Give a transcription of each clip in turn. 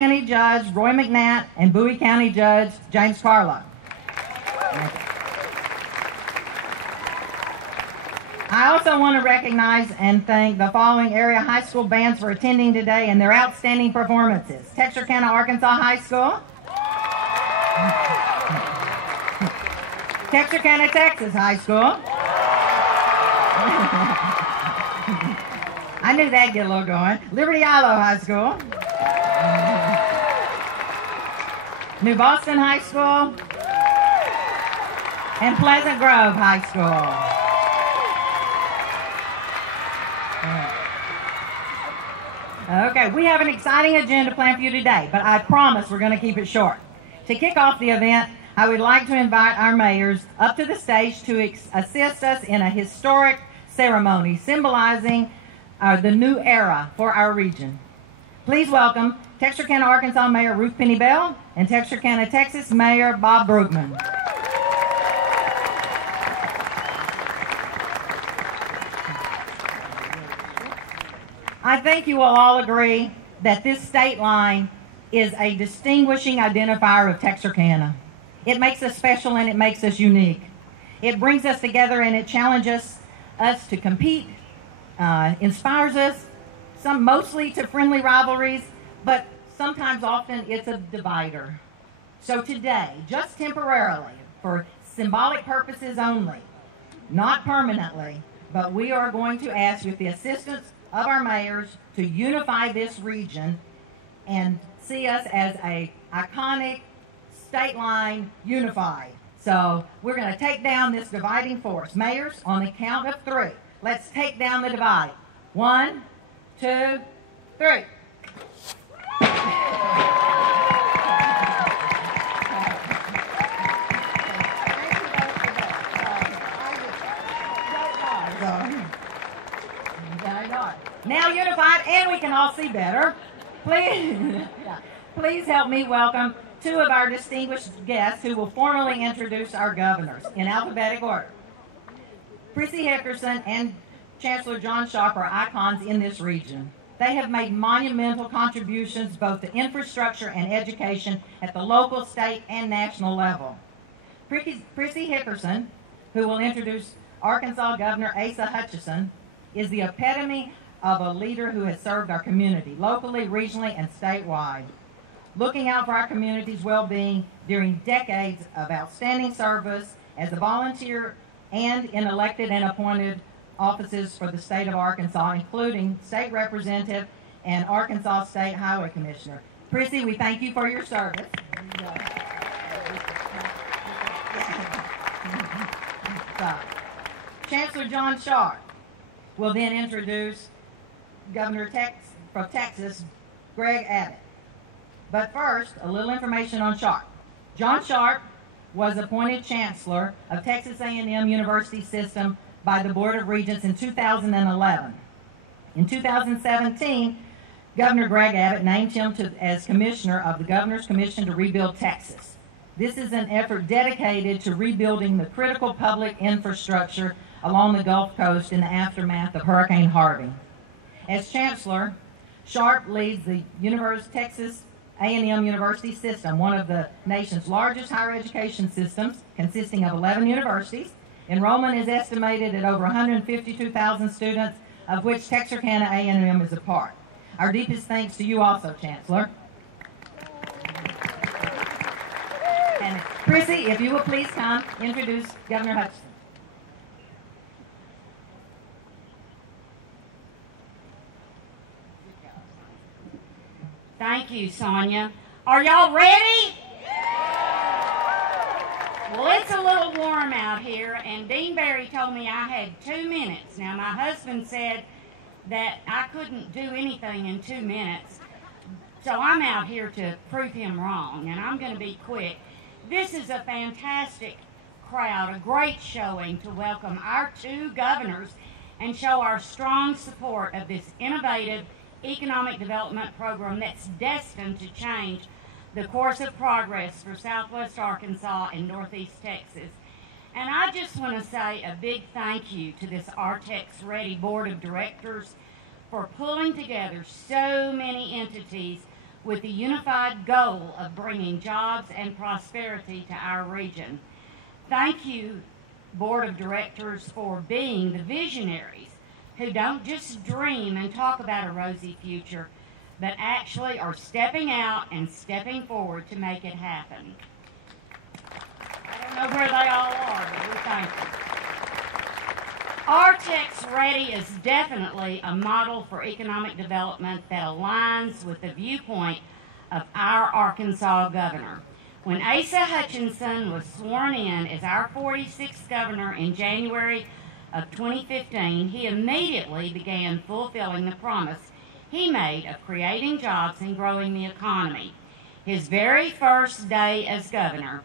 County Judge Roy McNatt and Bowie County Judge James Carlo. I also want to recognize and thank the following area high school bands for attending today and their outstanding performances. Texarkana, Arkansas High School. Texarkana, Texas High School. I knew that'd get a little going. Liberty Ilo High School. New Boston High School. And Pleasant Grove High School. Okay, we have an exciting agenda planned for you today, but I promise we're going to keep it short. To kick off the event, I would like to invite our mayors up to the stage to assist us in a historic ceremony symbolizing the new era for our region. Please welcome Texarkana, Arkansas Mayor Ruth Penny Bell and Texarkana, Texas Mayor Bob Brugman. I think you will all agree that this state line is a distinguishing identifier of Texarkana. It makes us special and it makes us unique. It brings us together and it challenges us to compete, inspires us, mostly to friendly rivalries, but sometimes often it's a divider. So today, just temporarily, for symbolic purposes only, not permanently, but we are going to ask with the assistance of our mayors to unify this region and see us as a iconic state line unified. So we're going to take down this dividing force. Mayors, on the count of 3, let's take down the divide. 1, 2, 3. Now unified, and we can all see better. Please help me welcome 2 of our distinguished guests who will formally introduce our governors in alphabetical order. Prissy Hickerson and Chancellor John Sharp are icons in this region. They have made monumental contributions both to infrastructure and education at the local, state, and national level. Prissy Hickerson, who will introduce Arkansas Governor Asa Hutchinson, is the epitome of a leader who has served our community, locally, regionally, and statewide, looking out for our community's well-being during decades of outstanding service as a volunteer and in elected and appointed offices for the state of Arkansas, including state representative and Arkansas State Highway Commissioner. Prissy, we thank you for your service. Chancellor John Sharp will then introduce Governor from Texas, Greg Abbott. But first, a little information on Sharp. John Sharp was appointed Chancellor of Texas A&M University System by the Board of Regents in 2011. In 2017, Governor Greg Abbott named him as Commissioner of the Governor's Commission to Rebuild Texas. This is an effort dedicated to rebuilding the critical public infrastructure along the Gulf Coast in the aftermath of Hurricane Harvey. As Chancellor, Sharp leads the Texas A&M University System, one of the nation's largest higher education systems, consisting of 11 universities. Enrollment is estimated at over 152,000 students, of which Texarkana A&M is a part. Our deepest thanks to you also, Chancellor. And Prissy, if you will please come introduce Governor Hutchinson. Thank you, Sonia. Are y'all ready? Well, it's a little warm out here, and Dean Barry told me I had 2 minutes. Now, my husband said that I couldn't do anything in 2 minutes, so I'm out here to prove him wrong, and I'm going to be quick. This is a fantastic crowd, a great showing to welcome our 2 governors and show our strong support of this innovative economic development program that's destined to change the course of progress for Southwest Arkansas and Northeast Texas. And I just want to say a big thank you to this REDI Board of Directors for pulling together so many entities with the unified goal of bringing jobs and prosperity to our region. Thank you, Board of Directors, for being the visionaries who don't just dream and talk about a rosy future, but actually are stepping out and stepping forward to make it happen. I don't know where they all are, but we thank them. Our-Tech's REDI is definitely a model for economic development that aligns with the viewpoint of our Arkansas governor. When Asa Hutchinson was sworn in as our 46th governor in January of 2015, he immediately began fulfilling the promise he made of creating jobs and growing the economy. His very first day as governor,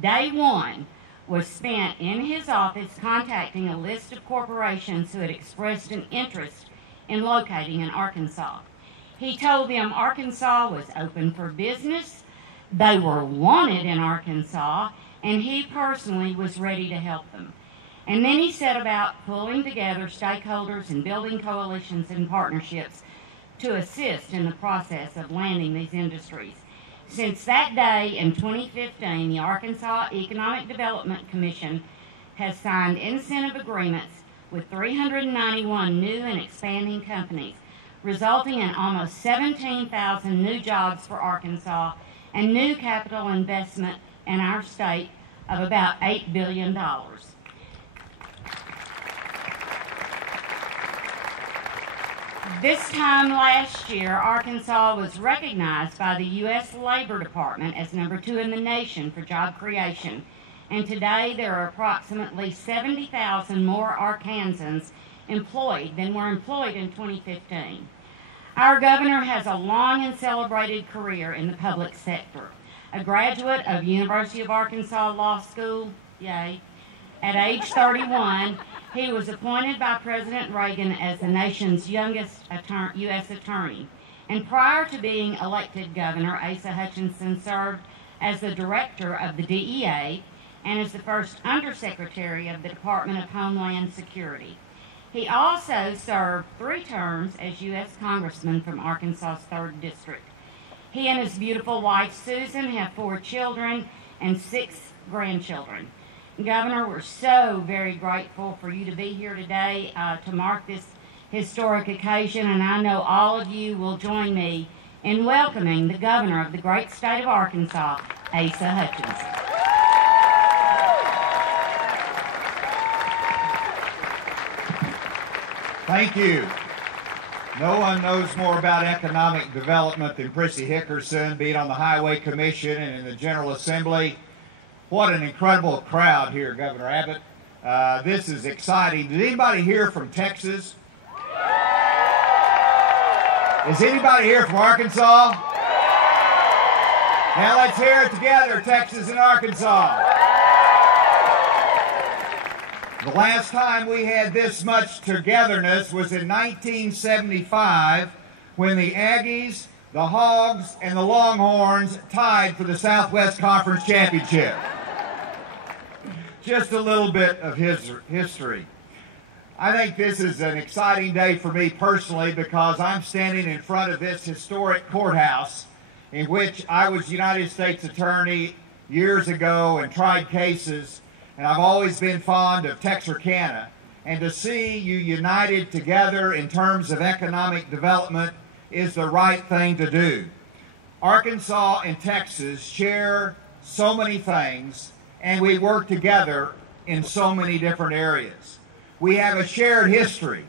day one, was spent in his office contacting a list of corporations who had expressed an interest in locating in Arkansas. He told them Arkansas was open for business, they were wanted in Arkansas, and he personally was ready to help them. And then he set about pulling together stakeholders and building coalitions and partnerships to assist in the process of landing these industries. Since that day in 2015, the Arkansas Economic Development Commission has signed incentive agreements with 391 new and expanding companies, resulting in almost 17,000 new jobs for Arkansas and new capital investment in our state of about $8 billion. This time last year, Arkansas was recognized by the U.S. Labor Department as #2 in the nation for job creation, and today there are approximately 70,000 more Arkansans employed than were employed in 2015. Our governor has a long and celebrated career in the public sector. A graduate of University of Arkansas Law School, yay, at age 31, he was appointed by President Reagan as the nation's youngest U.S. attorney. And prior to being elected governor, Asa Hutchinson served as the director of the DEA and as the first undersecretary of the Department of Homeland Security. He also served 3 terms as U.S. Congressman from Arkansas's 3rd District. He and his beautiful wife, Susan, have 4 children and 6 grandchildren. Governor, we're so very grateful for you to be here today to mark this historic occasion, and I know all of you will join me in welcoming the governor of the great state of Arkansas, Asa Hutchinson. Thank you. No one knows more about economic development than Prissy Hickerson, being on the Highway Commission and in the General Assembly. What an incredible crowd here, Governor Abbott. This is exciting. Did anybody here from Texas? Is anybody here from Arkansas? Now let's hear it together, Texas and Arkansas. The last time we had this much togetherness was in 1975 when the Aggies, the Hogs, and the Longhorns tied for the Southwest Conference Championship. Just a little bit of history. I think this is an exciting day for me personally because I'm standing in front of this historic courthouse in which I was United States Attorney years ago and tried cases, and I've always been fond of Texarkana. And to see you united together in terms of economic development is the right thing to do. Arkansas and Texas share so many things, and we work together in so many different areas. We have a shared history,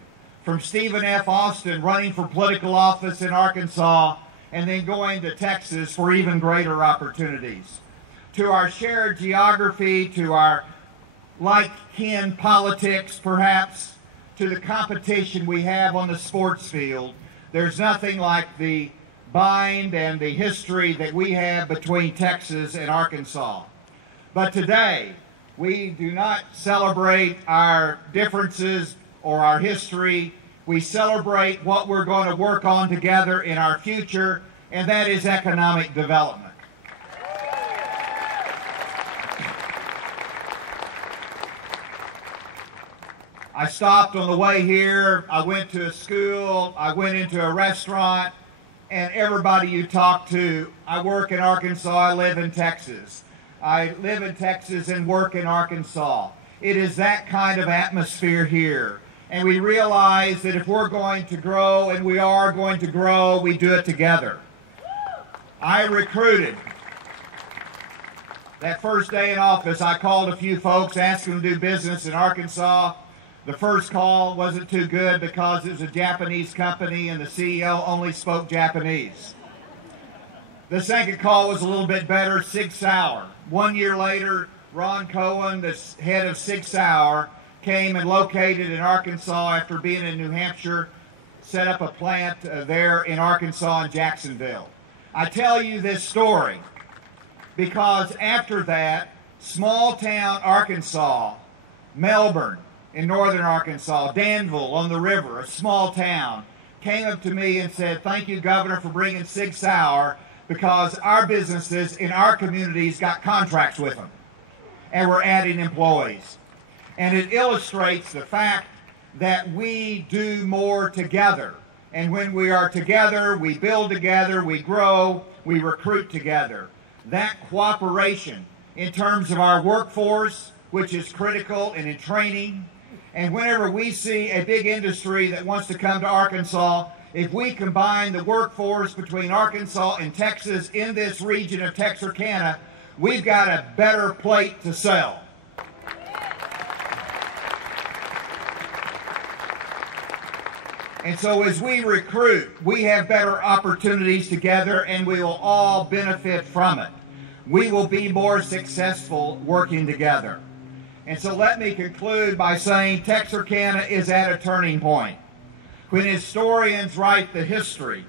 from Stephen F. Austin running for political office in Arkansas and then going to Texas for even greater opportunities, to our shared geography, to our like-kin politics perhaps, to the competition we have on the sports field. There's nothing like the bind and the history that we have between Texas and Arkansas. But today, we do not celebrate our differences or our history. We celebrate what we're going to work on together in our future, and that is economic development. I stopped on the way here. I went to a school. I went into a restaurant. and everybody you talk to, I work in Arkansas, I live in Texas. I live in Texas and work in Arkansas. It is that kind of atmosphere here. And we realize that if we're going to grow, and we are going to grow, we do it together. I recruited. That first day in office, I called a few folks, asked them to do business in Arkansas. The first call wasn't too good because it was a Japanese company and the CEO only spoke Japanese. The second call was a little bit better, Sig Sauer. 1 year later, Ron Cohen, the head of Sig Sauer, came and located in Arkansas after being in New Hampshire, set up a plant there in Arkansas and Jacksonville. I tell you this story because after that, small town Arkansas, Melbourne in northern Arkansas, Danville on the river, a small town, came up to me and said, "Thank you, Governor, for bringing Sig Sauer, because our businesses in our communities got contracts with them, and we're adding employees." And it illustrates the fact that we do more together. And when we are together, we build together, we grow, we recruit together. That cooperation in terms of our workforce, which is critical and in training, and whenever we see a big industry that wants to come to Arkansas, if we combine the workforce between Arkansas and Texas in this region of Texarkana, we've got a better plate to sell. And so as we recruit, we have better opportunities together, and we will all benefit from it. We will be more successful working together. And so let me conclude by saying Texarkana is at a turning point. When historians write the history,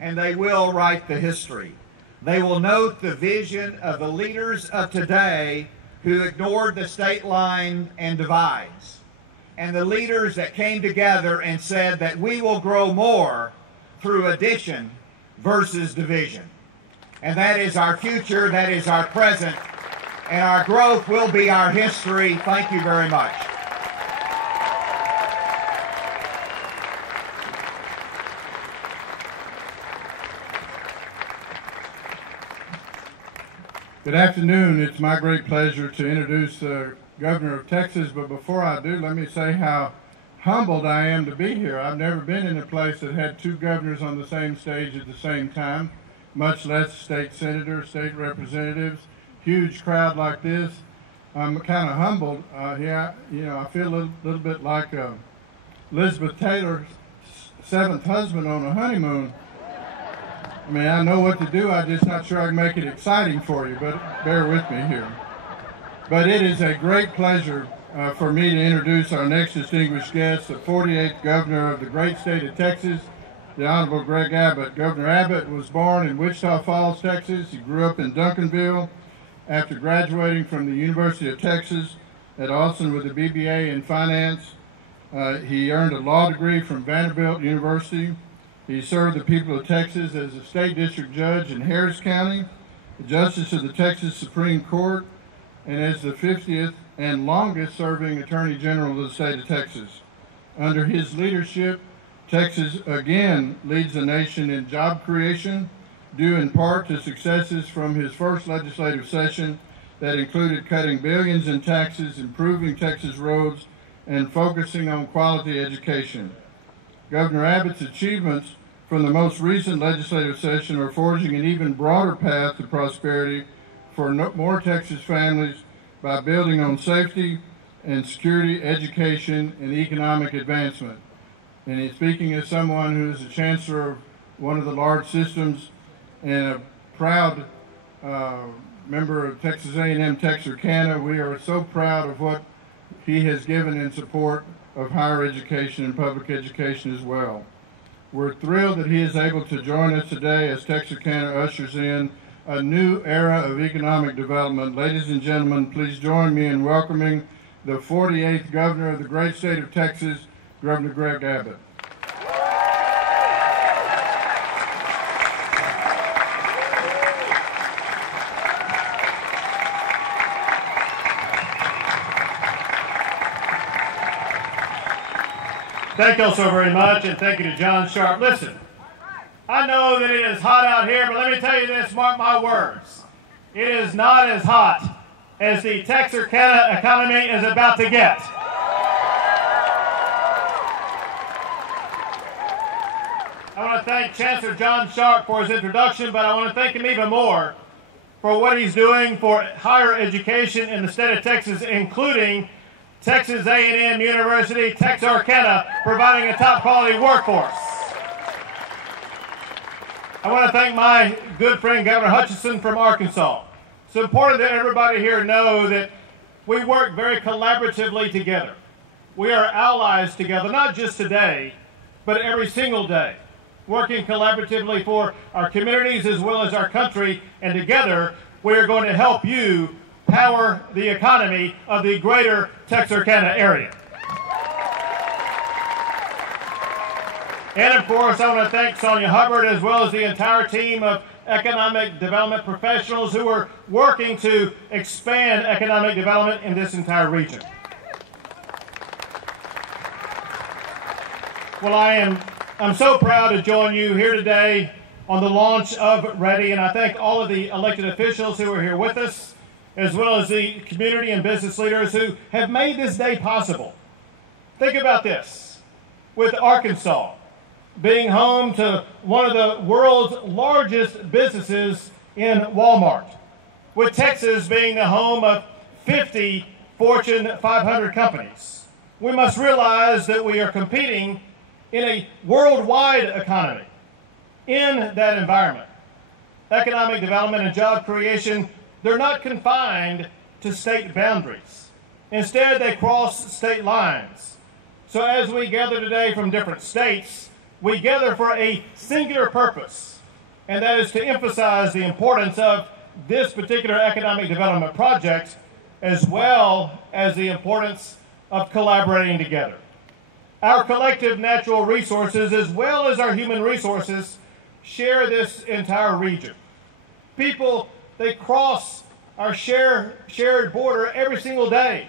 and they will write the history, they will note the vision of the leaders of today who ignored the state line and divides, and the leaders that came together and said that we will grow more through addition versus division. And that is our future, that is our present, and our growth will be our history. Thank you very much. Good afternoon. It's my great pleasure to introduce the Governor of Texas, but before I do, let me say how humbled I am to be here. I've never been in a place that had two governors on the same stage at the same time, much less state senators, state representatives, huge crowd like this. I'm kind of humbled. I feel a little bit like Elizabeth Taylor's seventh husband on a honeymoon. I mean, I know what to do, I'm just not sure I can make it exciting for you, but bear with me here. But it is a great pleasure for me to introduce our next distinguished guest, the 48th Governor of the great state of Texas, the Honorable Greg Abbott. Governor Abbott was born in Wichita Falls, Texas. He grew up in Duncanville. After graduating from the University of Texas at Austin with a BBA in finance, he earned a law degree from Vanderbilt University. He served the people of Texas as a state district judge in Harris County, the justice of the Texas Supreme Court, and as the 50th and longest serving Attorney General of the state of Texas. Under his leadership, Texas again leads the nation in job creation, due in part to successes from his first legislative session that included cutting billions in taxes, improving Texas roads, and focusing on quality education. Governor Abbott's achievements from the most recent legislative session are forging an even broader path to prosperity for more Texas families by building on safety and security, education, and economic advancement. And he's speaking as someone who is a chancellor of one of the large systems and a proud member of Texas A&M Texarkana. We are so proud of what he has given in support of higher education and public education as well. We're thrilled that he is able to join us today as Texarkana ushers in a new era of economic development. Ladies and gentlemen, please join me in welcoming the 48th Governor of the great state of Texas, Governor Greg Abbott. Thank you all so very much, and thank you to John Sharp. Listen, I know that it is hot out here, but let me tell you this, mark my words. It is not as hot as the Texarkana economy is about to get. I want to thank Chancellor John Sharp for his introduction, but I want to thank him even more for what he's doing for higher education in the state of Texas, including Texas A&M University, Texarkana, providing a top quality workforce. I want to thank my good friend Governor Hutchinson from Arkansas. It's important that everybody here know that we work very collaboratively together. We are allies together, not just today, but every single day, working collaboratively for our communities as well as our country, and together we are going to help you power the economy of the greater Texarkana area. And of course, I want to thank Sonia Hubbard as well as the entire team of economic development professionals who are working to expand economic development in this entire region. Well, I'm so proud to join you here today on the launch of REDI, and I thank all of the elected officials who are here with us, as well as the community and business leaders who have made this day possible. Think about this. With Arkansas being home to one of the world's largest businesses in Walmart, with Texas being the home of 50 Fortune 500 companies, we must realize that we are competing in a worldwide economy. In that environment, economic development and job creation, they're not confined to state boundaries. Instead, they cross state lines. So as we gather today from different states, we gather for a singular purpose, and that is to emphasize the importance of this particular economic development project, as well as the importance of collaborating together. Our collective natural resources, as well as our human resources, share this entire region. People, they cross our shared border every single day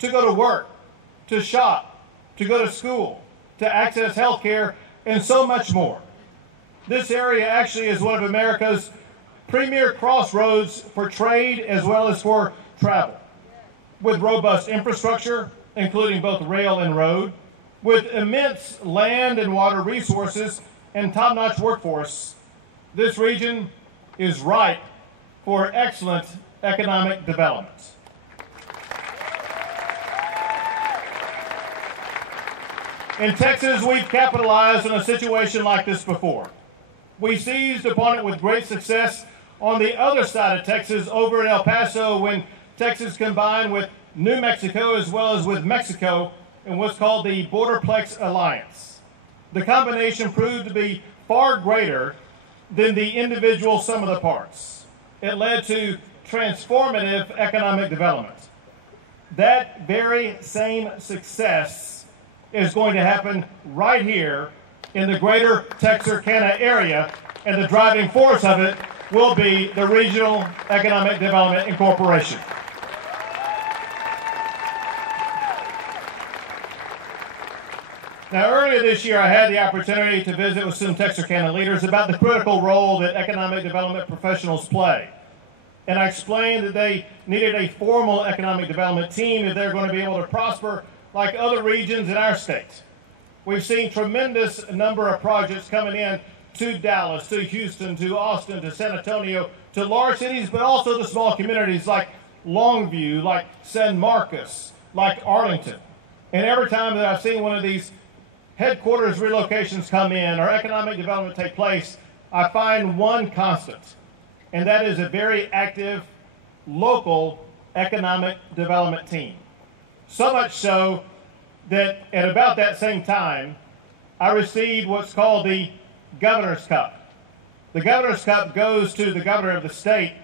to go to work, to shop, to go to school, to access health care, and so much more. This area actually is one of America's premier crossroads for trade as well as for travel. With robust infrastructure, including both rail and road, with immense land and water resources and top-notch workforce, this region is ripe for excellent economic development. In Texas, we've capitalized on a situation like this before. We seized upon it with great success on the other side of Texas, over in El Paso, when Texas combined with New Mexico as well as with Mexico in what's called the Borderplex Alliance. The combination proved to be far greater than the individual sum of the parts. It led to transformative economic development. That very same success is going to happen right here in the greater Texarkana area, and the driving force of it will be the Regional Economic Development Incorporation. Now, earlier this year, I had the opportunity to visit with some Texarkana leaders about the critical role that economic development professionals play. And I explained that they needed a formal economic development team if they're going to be able to prosper like other regions in our state. We've seen tremendous number of projects coming in to Dallas, to Houston, to Austin, to San Antonio, to large cities, but also the small communities like Longview, like San Marcos, like Arlington. And every time that I've seen one of these headquarters relocations come in or economic development take place, I find one constant, and that is a very active local economic development team. So much so that at about that same time, I received what's called the Governor's Cup. The Governor's Cup goes to the governor of the state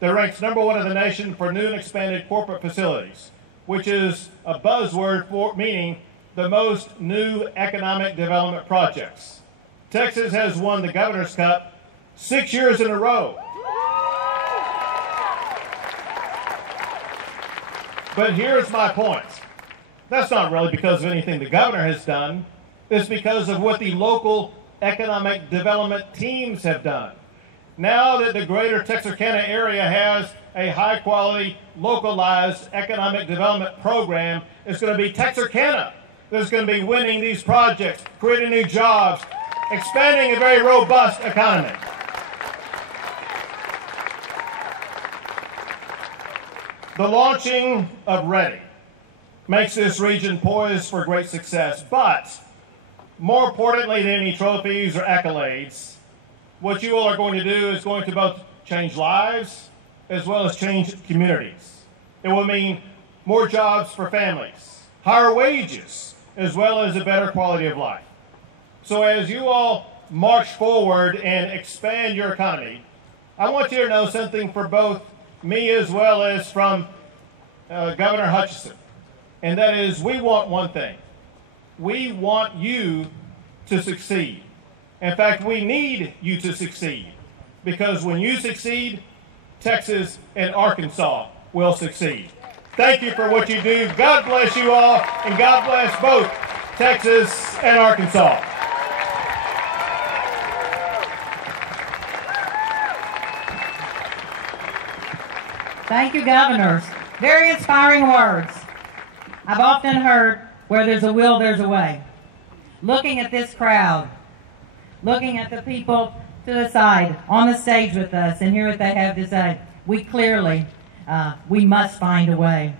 that ranks #1 in the nation for new and expanded corporate facilities, which is a buzzword for meaning the most new economic development projects. Texas has won the Governor's Cup 6 years in a row. But here's my point. That's not really because of anything the governor has done. It's because of what the local economic development teams have done. Now that the greater Texarkana area has a high-quality, localized economic development program, it's going to be Texarkana that's going to be winning these projects, creating new jobs, expanding a very robust economy. The launching of REDI makes this region poised for great success, but more importantly than any trophies or accolades, what you all are going to do is going to both change lives as well as change communities. It will mean more jobs for families, higher wages, as well as a better quality of life. So as you all march forward and expand your economy, I want you to know something for both me as well as from Governor Hutchinson, and that is we want one thing. We want you to succeed. In fact, we need you to succeed, because when you succeed, Texas and Arkansas will succeed. Thank you for what you do. God bless you all, and God bless both Texas and Arkansas. Thank you, governors. Very inspiring words. I've often heard, where there's a will, there's a way. Looking at this crowd, looking at the people to the side, on the stage with us, and hear what they have to say, we clearly, we must find a way.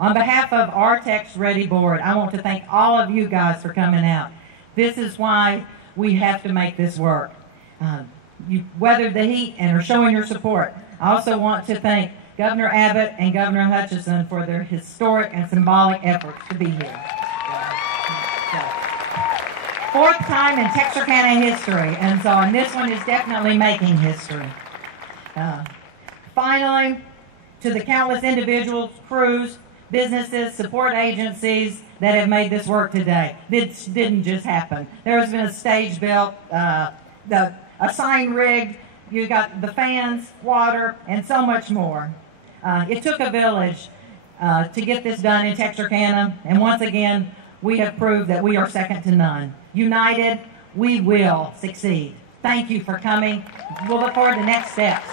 On behalf of our Tex REDI board, I want to thank all of you guys for coming out. This is why we have to make this work. You weathered the heat and are showing your support. I also want to thank Governor Abbott and Governor Hutchinson for their historic and symbolic efforts to be here. Fourth time in Texarkana history, and this one is definitely making history. Finally, to the countless individuals, crews, businesses, support agencies that have made this work today. This didn't just happen. There has been a stage built, a sign rigged, you got the fans, water, and so much more. It took a village to get this done in Texarkana, and once again, we have proved that we are second to none. United, we will succeed. Thank you for coming. We'll look forward to next steps.